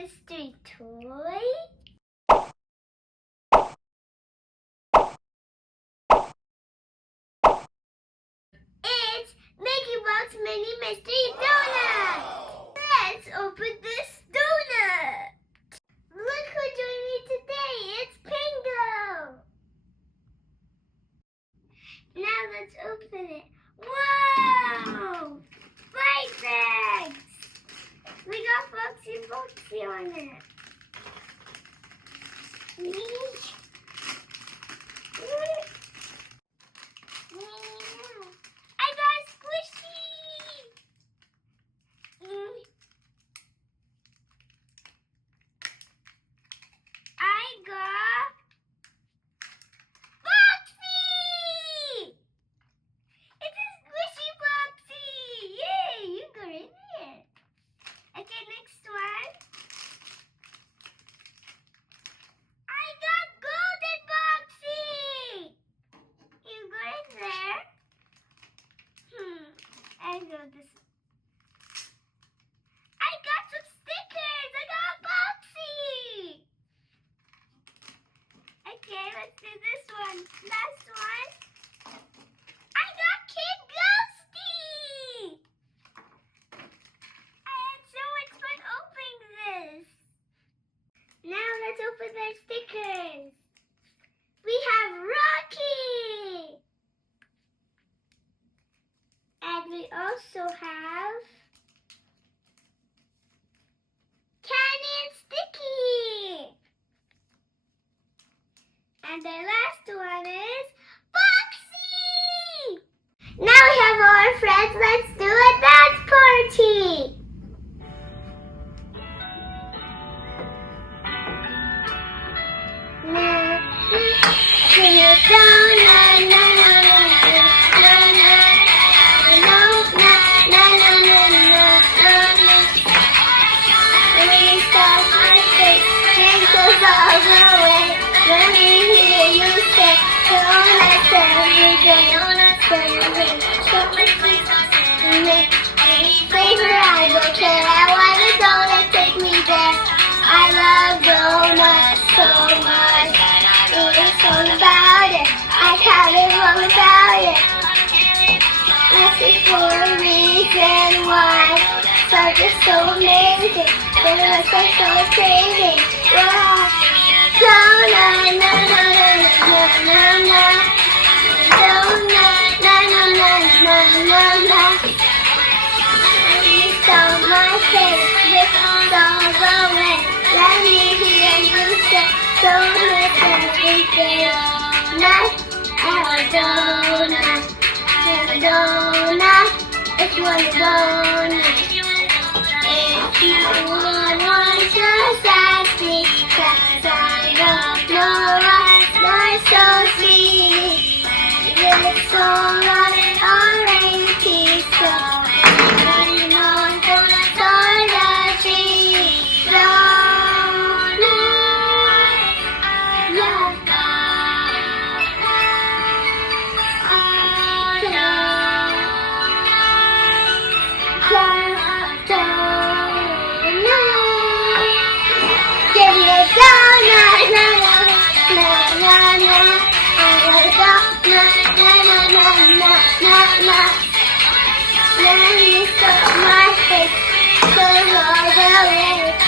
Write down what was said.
mystery toy. It's Lankybox mini mystery donut. Let's open this donut. Look who joined me today. It's Pingo. Now let's open it. Wow! Bite bags. We got Foxy on it. I got Squishy. I got Foxy. It's a Squishy Foxy. Yay, you got in it. Okay, next one. I got Golden Foxy. You got in there. I got this. I got some stickers. I got Foxy. Okay, let's do this one. Last one. I got Kid Ghosty. I had so much fun opening this. Now let's open their stickers. We have Rocky. And we also have Candy and Sticky. And the last one is Foxy. Now we have all our friends. Let's do a dance party. I love donuts so much. It's all about it. I can't live all without it. That's it for a reason why. Such is so amazing. Donuts are so crazy. Wow. Donut, na na na na na na. Donut, na na na na na na. It's on my face. It's all the way. Let me hear you say donuts every day. Not a donut, have a donut. If you want a donut, if you want one, just ask me. 'Cause I don't know what's so sweet. It's so already teased. So I know donuts are the treat. Let me stop my face, so all the way.